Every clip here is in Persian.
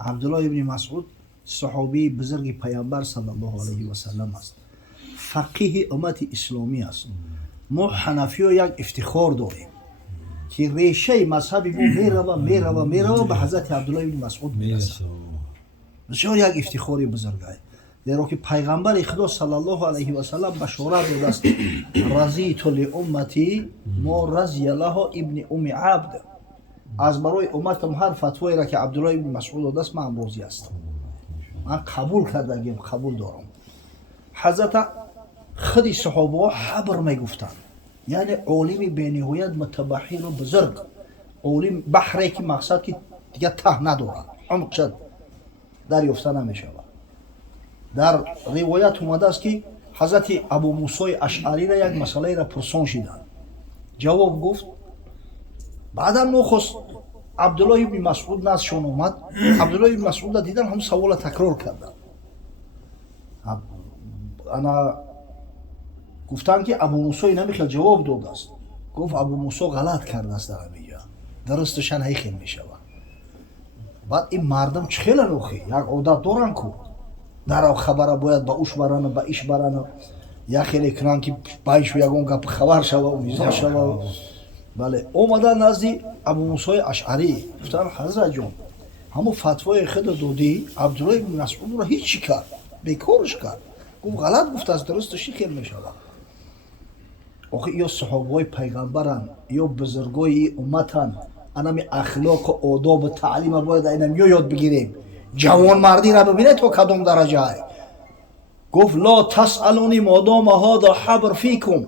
عبدالله ابن مسعود صحابی بزرگ پیامبر صلی الله علیه و سلم است. فقیه امت اسلامی است. ما حنفی ها یک افتخار داریم که ریشه مذهب ما میروه به حضرت عبدالله ابن مسعود میرسه. بسیار یک افتخاری بزرگ است. زیرا که پیغمبر خدا صلی الله علیه و سلم بشارت داده است رضیت لامتی ما رضی له ابن ام عبد. از برای امتم هر فتوایی را که عبدالله ابن مسعود داده است من راضی هستم. من قبول کردم، قبول دارم. حضرت خود صحابه ها حبر میگفتند، یعنی عالم بینهایت متبحر و بزرگ، عالم بحری که مقصد که دیگه ته نداره، عمق شد دریافته نمیشود. در روایت اومده است که حضرت ابو موسی اشعری را یک مسئله را پرسان شدند، جواب گفت. بعدا نخست عبدالله ابن مسعود نزدشان اومد. عبدالله ابن مسعود را دیدن هم سوال تکرار کردن. انا گفتن که ابو موسی نمیخواد جواب داده است. گفت ابو موسی غلط کرده است در اینجا، درستشان هیخ میشود. بعد این مردم چه خیلی نوخی یک عادت دارن کو در خبره باید با اوش برانه با ایش برانه یا خیلی کنن که بایش و یگون گپ خبر شوه و ویزا شوه. بله اومدن نزدی ابو موسی اشعری گفتن حضرت جان همون فتوای خود دادی عبدالله ابن مسعود را هیچی کرد، بیکارش کرد. گفت غلط گفت از درستشی خیلی میشود. آخه یا صحابای پیغمبرن یا بزرگای امتن، انمی اخلاق و آداب و تعلیم باید اینم یاد بگیریم. جوان مردی را ببینه تا کدام درجه های. گفت لا تسألونی مادام هذا حبر فیکم،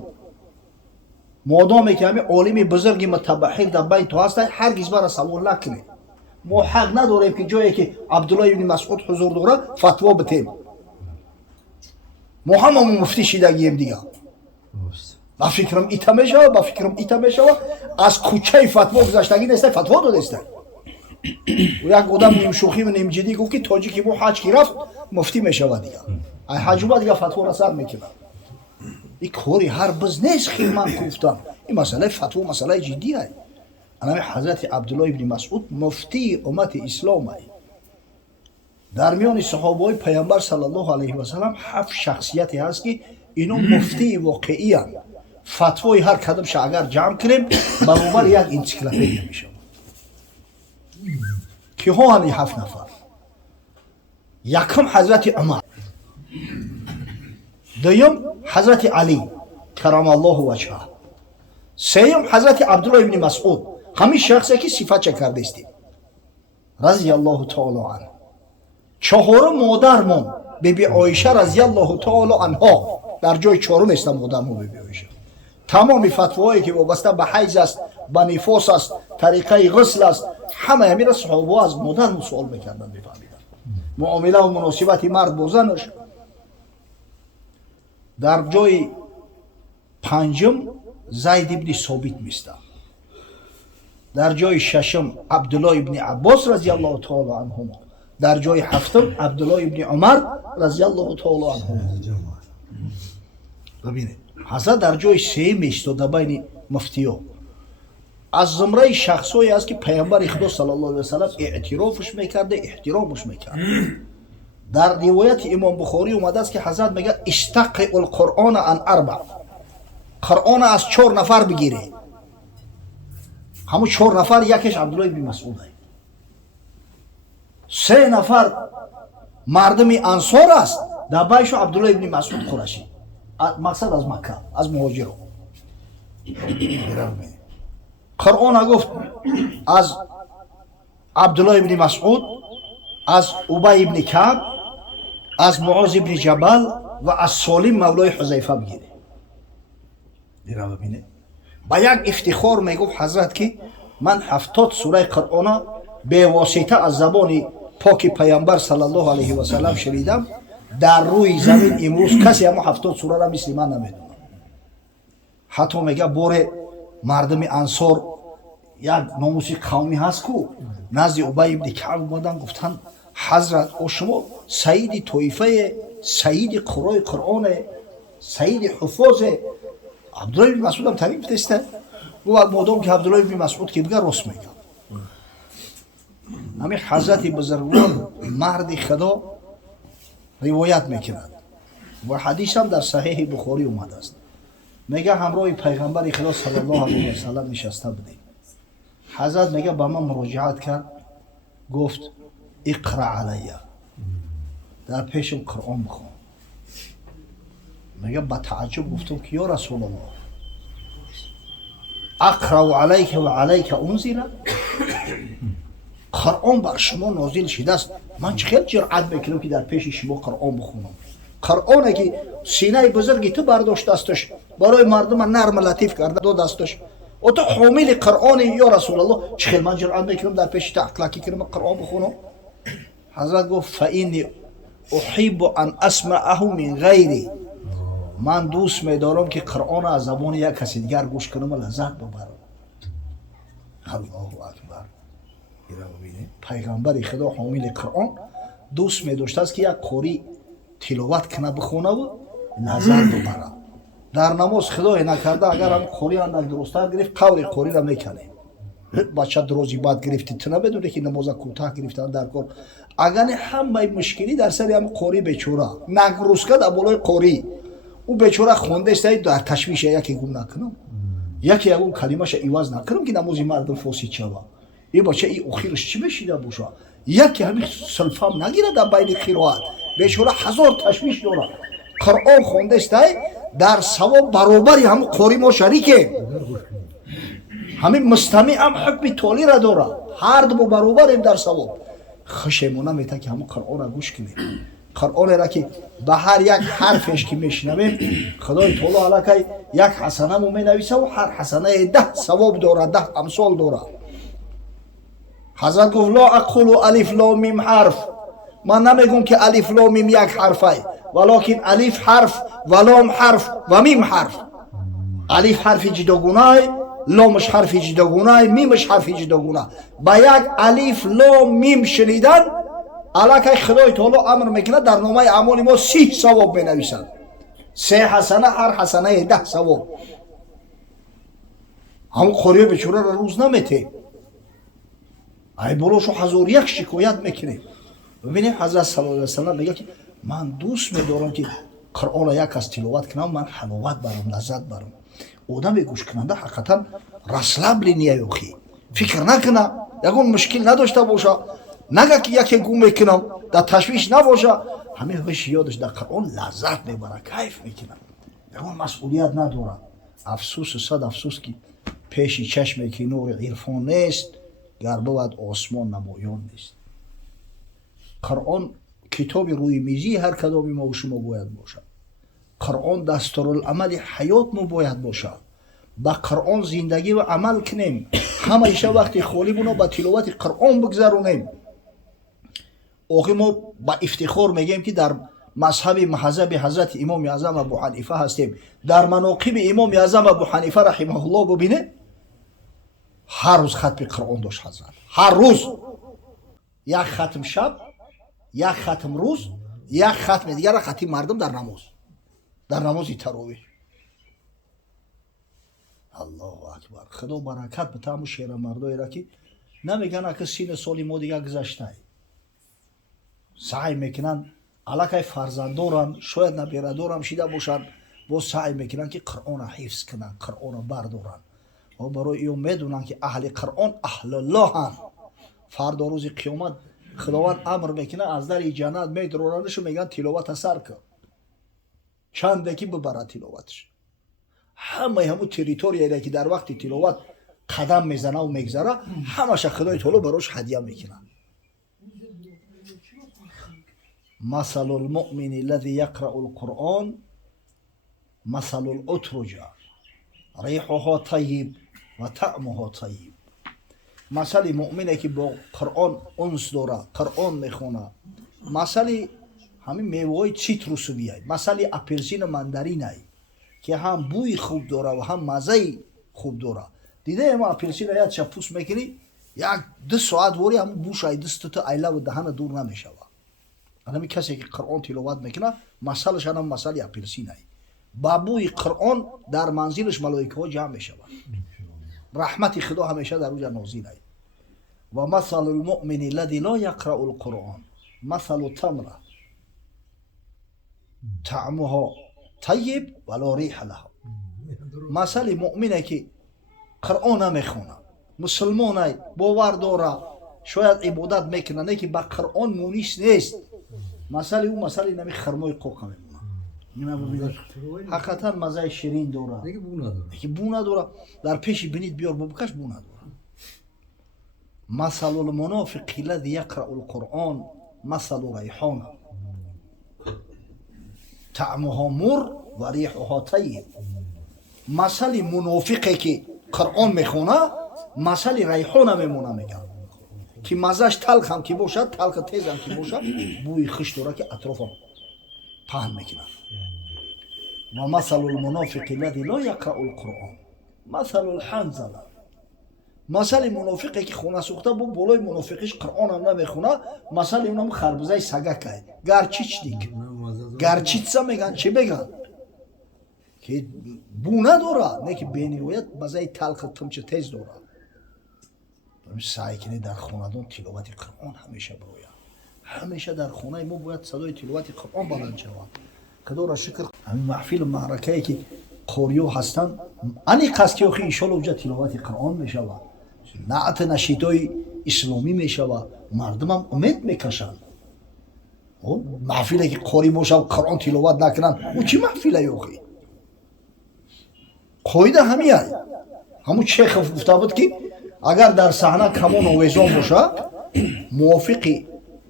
مادامی که همین عالم بزرگی متبحر در بین تو هست هرگز برای سوال نکنید. ما حق نداریم که جایی که عبدالله ابن مسعود حضور داره فتوا بتیم. ما هممون مفتی شدگیم دیگه. با فکرم ایتا میشوه، با فکرم ایتا میشوه. از کوچه فتوا گذاشتگی نیسته، فتوا داده است. و یک آدم نیم شوخی و نیم جدی گفت که تاجیکی بو حج کی رفت مفتی میشوه دیگه. ای حج اومد دیگه فتوا را سر میکنه. این کاری هر بز نیست خیلی من گفتم. این مسئله فتوا مسئله جدی است. انا حضرت عبدالله ابن مسعود مفتی امت اسلام است. در میان صحابه پیامبر صلی الله علیه و سلم 7 شخصیتی هست که اینا مفتی واقعی هستند. فتوای هر کدامش اگر جمع کنیم برابر یک انسیکلوپدیا میشه. که ها همی 7 نفر. یکم حضرت عمر، دوم حضرت علی کرم الله وجهه، سوم حضرت عبدالله ابن مسعود، همین شخصی که صفت چه کرده استیم رضی الله تعالی عنه. چهارم مادرمون بیبی عایشه رضی الله تعالی عنها، در جای چهارم است مادرمون بیبی عایشه. تمام فتواهایی که وابسته به حیض است، به نفاس است، طریقه غسل است، همه همین صحابه از مادرمون سوال میکردن بفهمیدن. معامله و مناسبت مرد با زنش. در جای پنجم زید ابن ثابت میسته. در جای ششم عبدالله ابن عباس رضی الله تعالی عنهما. در جای هفتم عبدالله ابن عمر رضی الله تعالی عنهما. ببینید حضرت در جای سه ایستاده بین مفتی‌ها. از زمره شخصایی است که پیامبر خدا صلی الله علیه و سلم اعترافش میکرده، احترامش میکرده. در روایت امام بخاری اومده است که حضرت میگه استقرئ القرآن عن 4، قرآن از 4 نفر بگیره. همون 4 نفر یکیش عبدالله ابن مسعود است. 3 نفر مردم انصار است، در بینش عبدالله ابن مسعود قرشی، مقصد از مکه، از مهاجران. قرآن گفت از عبدالله ابن مسعود، از ابی ابن کعب، از معاذ ابن جبل و از سالم مولای حذیفه بگیره. دیره ببینه با یک افتخار میگفت حضرت که من 70 سوره قرآن به واسطه از زبان پاک پیامبر صلی الله علیه و سلم شنیدم. در روی زمین امروز کسی اما 70 سوره را مثل من نمیدونه. حتی میگه بار مردم انصار یک ناموسی قومی هست کو نزد ابی ابن کعب اومدن گفتن حضرت او شما سید طایفه، سید قرای قرآن، سید حفاظ. عبدالله ابن مسعود هم تعریف دسته. گفت مادام که عبدالله ابن مسعود که بگه راست میگه. همین حضرت بزرگوار مرد خدا روایت میکند و حدیث هم در صحیح بخاری اومده است. میگه همراه پیغمبر خدا صلی الله علیه و سلم نشسته بودیم. حضرت میگه با من مراجعت کرد، گفت اقرا علیه، در پیشم قرآن بخون. میگه با تعجب گفتم که یا رسول الله اقرا علیک و علیک انزل، قرآن بر شما نازل شده است، من چه خیلی جرأت میکنم که در پیش شما قرآن بخونم. قرآنی که سینه بزرگی تو برداشت دستش برای مردم نرم لطیف کرده دو دستش و تو حامل قرآن یا رسول الله، چه خیلی من جرأت میکنم در پیش تو اخلاقی کنم قرآن بخونم. حضرت گفت فإنی احب ان اسمعه من غیری، من دوست می‌دارم که قرآن از زبان یک کسی دیگر گوش کنم و لذت ببرم. الله اکبر. پیغمبر خدا حامل قرآن دوست می‌داشت است که یک قاری تلاوت کنه بخونه و لذت ببره. در نماز خدای نکرده اگر هم قاری اندک درست‌تر گرفت قول قاری را میکنه. بچه درازی بعد گرفتی تو نمیدونه که نماز کوتاه گرفتن در کار. اگر همه مشکلی در سر هم قاری بیچاره نگروسکه در بالای قاری او بیچاره خونده است در تشویش یکی گم نکنم، یکی اون کلمه‌اش عوض نکنم که نماز مردم فاسد شود. این بچه این اخیرش چی بشیده باشه؟ یکی همین سلفام نگیره در بین قرائت، بیچاره هزار تشویش داره. قرآن خونده است در ثواب برابری هم قاری ما شریکه. همین مستمع هم حکم تولی را داره، هر دو برابریم در ثواب. خشمونه میته که همون قرآن را گوش کنیم. قرآن را که به هر یک حرفش که میشنویم خدای تعالی علیه یک حسنه مو مینویسه و هر حسنه 10 ثواب داره، 10 امثال داره. حضرت گفت لا اقول الف لام میم حرف، من نمیگم که الف لام میم یک حرفه، ولکن الف حرف و لام حرف و میم حرف. الف حرف جداگونه، لامش حرف جداگونه، میمش حرف جداگونه. با یک الف لام میم شنیدن علاکه خدای تعالی امر میکنه در نامه اعمال ما 30 ثواب بنویسند. 3 حسنه، هر حسنه 10 ثواب. همون قاری بیچاره را روز نمیته، ای بلوشو هزار یک شکایت میکنه. ببینید حضرت صلی الله علیه و سلم میگه که من دوست میدارم که قرآن یک از تلاوت کنم، من حلاوت برم، لذت برم. آدم گوش کننده حقیقتا رسلب لینیایوخی فکر نکنه، یکون مشکل نداشته باشه، نگه که یکی گم میکنم در تشویش نباشه، همه وش یادش در قرآن لذت میبره، کیف میکنه، یکون مسئولیت نداره. افسوس صد افسوس که پیش چشم که نور عرفان نیست، گر بود آسمان نمایان نیست. قرآن کتاب روی میزی هر کدام ما و شما باید باشد. قرآن دستورالعمل حیات ما باید باشد. با قرآن زندگی و عمل کنیم، همیشه وقتی خالی بونو با تلاوت قرآن بگذرونیم. آخه ما با افتخار میگیم که در مذهب حضرت امام اعظم ابو حنیفه هستیم. در مناقب امام اعظم ابو حنیفه رحمه الله ببینه هر روز ختم قرآن داشت حضرت، هر روز یک ختم شب، یک ختم روز، یک ختم دیگر ختم مردم در نماز، در نمازی تراویح. الله اکبر. خدا برکت به تمام شیر مردایی را که نمیگن که سین سالی ما دیگه گذشته، سعی میکنن علاقه فرزندارن شاید نبیردارم شیده باشن، با سعی میکنن که قرآن حفظ کنن، قرآن بردارن و برای این میدونن که اهل قرآن اهل الله هم. فردا روز قیامت خداوند امر میکنه از در جنت میدروننش و میگن تلاوت اثر کن، چند دکی ببره تلاوتش. همون تریتوریایی که در وقت تلاوت قدم میزنه و میگذره همش خدای تعالی براش هدیه میکنه. مثل المؤمن الذي يقرأ القرآن مثل الأترجة ریحها طیب و طعمها طیب. مثل مؤمنه که با قرآن انس داره، قرآن میخونه، مثل همین میوه‌های سیتروسویی، مثل اپلسین و مندرین که هم بوی خوب داره و هم مزه خوب داره. دیده ما اپلسین یا چپوس میکنی یک 2 ساعت وری هم بوش ای دست ایله و دهن دور نمیشه. همین کسی که قرآن تلاوت میکنه مثلش هم مثل اپلسین با بوی قرآن در منزلش ملائکه ها جمع میشوند، رحمت خدا همیشه در اونجا نازل است. و مثل المؤمن الذي لا يقرأ القرآن مثل تمره طعمها طیب ولا ریح لها. مثل مؤمنه که قرآن نمیخونه، مسلمانه، باور داره، شاید عبادت میکنه، نه که با قرآن مونیس نیست، مثل او مثل نمی خرمای قوقه میمونه. اینا ببینید حقیقتا مزه شیرین داره، دیگه بو نداره. در پیش بینید بیار بکش بو نداره. مثل المنافق الذي يقرأ القرآن مثل ریحانه طعمها مر و ریحها طیب. مثل منافقی که قرآن میخونه مثل ریحانه میمونه، میگن که مزهش تلخ هم که باشد، تلخ تیز هم که باشد، بوی خوش داره که اطراف هم پهن میکنه. و مثل المنافق الذي لا يقرأ القرآن مثل الحنظله. مثل منافقی که خونه سوخته با بالای منافقش قرآن هم نمیخونه، مثل اونم خربزه سگکه گرچیچ دیگ گرچیچه میگن، چی بگن که بو نداره، نه که بینیویت مزه تلخ تمچه تیز داره. سعی کنید در خونه دون تلاوت قرآن همیشه بروید. همیشه در خونه ما باید صدای تلاوت قرآن بلند شود. خدا را شکر همین محفل معرکه که قوریو هستن انی قصد که آخی ایشالا اونجا تلاوت قرآن میشود، نعت نشیدای اسلامی میشود، مردم هم امید میکشن. محفله که قوری باشه و قرآن تلاوت نکنن او چی محفله یوخی؟ قایده همیه همون شیخ گفته بود که اگر در صحنه کمان آویزان باشه موافق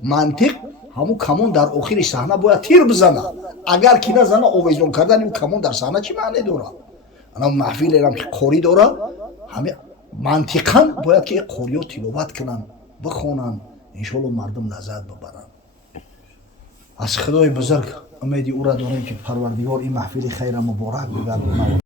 منطق همون کمان در آخر صحنه باید تیر بزنه، اگر که نزنه آویزان کردن این کمان در صحنه چی معنی داره؟ انا محفل هم که قاری داره همه منطقا باید که قاری ها تلاوت کنن بخونن، انشالله مردم لذت ببرن. از خدای بزرگ امیدی او را داریم که پروردگار این محفل خیر مبارک بگردونه.